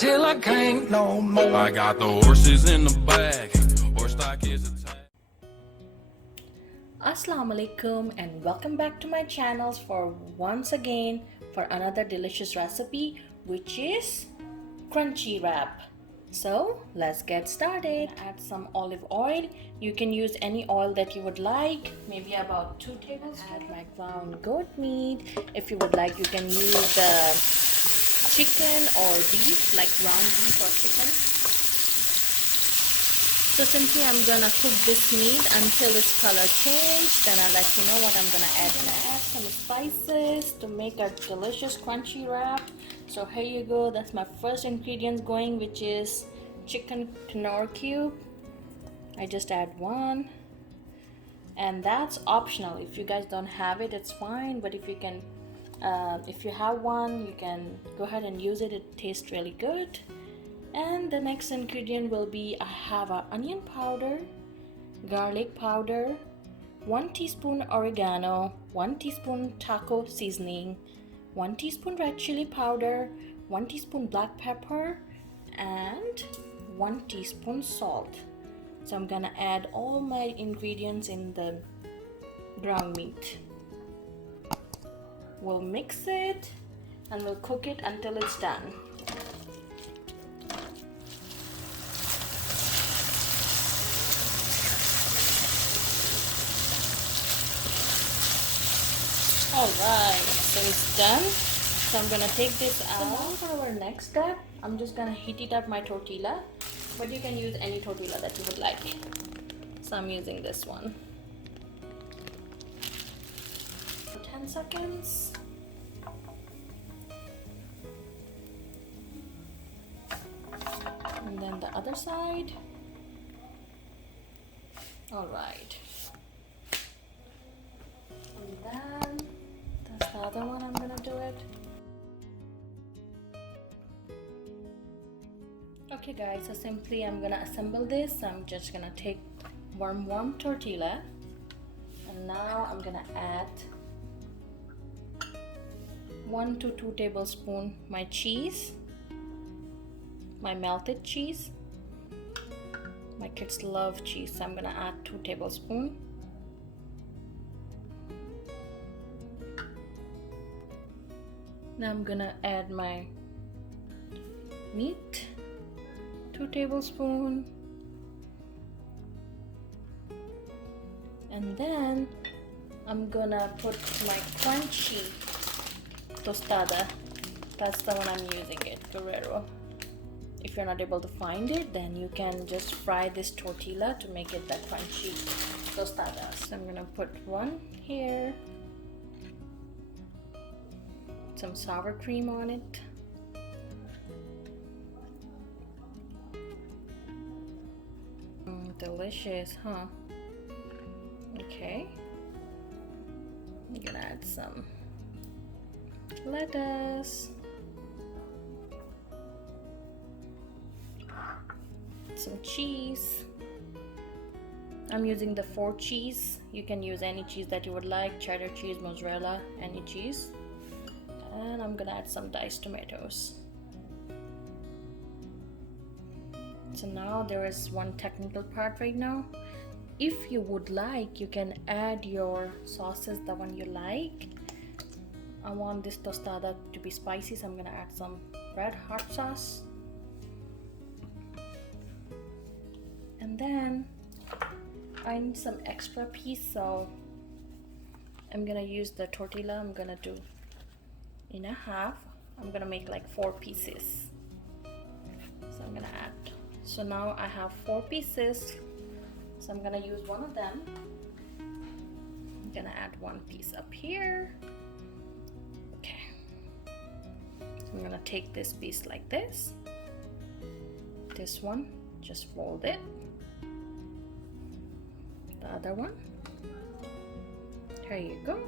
till I can't no more. I got the horses in the back. Horse stock is attached. Assalamu alaikum and welcome back to my channels for once again for another delicious recipe, which is crunchy wrap. So let's get started. Add some olive oil. You can use any oil that you would like, maybe about 2 tablespoons. Add my ground goat meat. If you would like, you can use the chicken or beef, like ground beef or chicken. So simply I'm gonna cook this meat until its color change. Then I'll let you know what I'm gonna add. I'm gonna add some spices to make a delicious crunchy wrap. So here you go. That's my first ingredient going, which is chicken Knorr cube. I just add one, and that's optional. If you guys don't have it, it's fine. But if you can, if you have one, you can go ahead and use it. It tastes really good. And the next ingredient will be, I have a onion powder, garlic powder, 1 teaspoon oregano, 1 teaspoon taco seasoning, 1 teaspoon red chili powder, 1 teaspoon black pepper, and 1 teaspoon salt. So I'm gonna add all my ingredients in the ground meat. We'll mix it and we'll cook it until it's done. Alright, so it's done. So I'm gonna take this out. So now for our next step, I'm just gonna heat it up my tortilla, but you can use any tortilla that you would like. So I'm using this one. For 10 seconds. And then the other side. Alright. And then that's the other one. I'm gonna do it. Okay guys, so simply I'm gonna assemble this. I'm just gonna take warm tortilla, and now I'm gonna add 1 to 2 tablespoons my cheese, my melted cheese. My kids love cheese, so I'm gonna add 2 tablespoons. Now I'm gonna add my meat, 2 tablespoons, and then I'm gonna put my crunchy tostada. That's the one I'm using it, Guerrero. If you're not able to find it, then you can just fry this tortilla to make it the crunchy tostada. So I'm gonna put one here. Some sour cream on it. Delicious, huh? Okay. I'm gonna add some lettuce, some cheese. I'm using the 4 cheese. You can use any cheese that you would like, cheddar cheese, mozzarella, any cheese. And I'm gonna add some diced tomatoes. So now there is one technical part right now. If you would like, you can add your sauces, the one you like. I want this tostada to be spicy, so I'm gonna add some red hot sauce. And then I need some extra piece, so I'm gonna use the tortilla. I'm gonna do in a half. I'm gonna make like 4 pieces. So I'm gonna add. So now I have 4 pieces. So I'm gonna use one of them. I'm gonna add 1 piece up here. Okay. So I'm gonna take this piece like this. This one, just fold it. The other one. Here you go.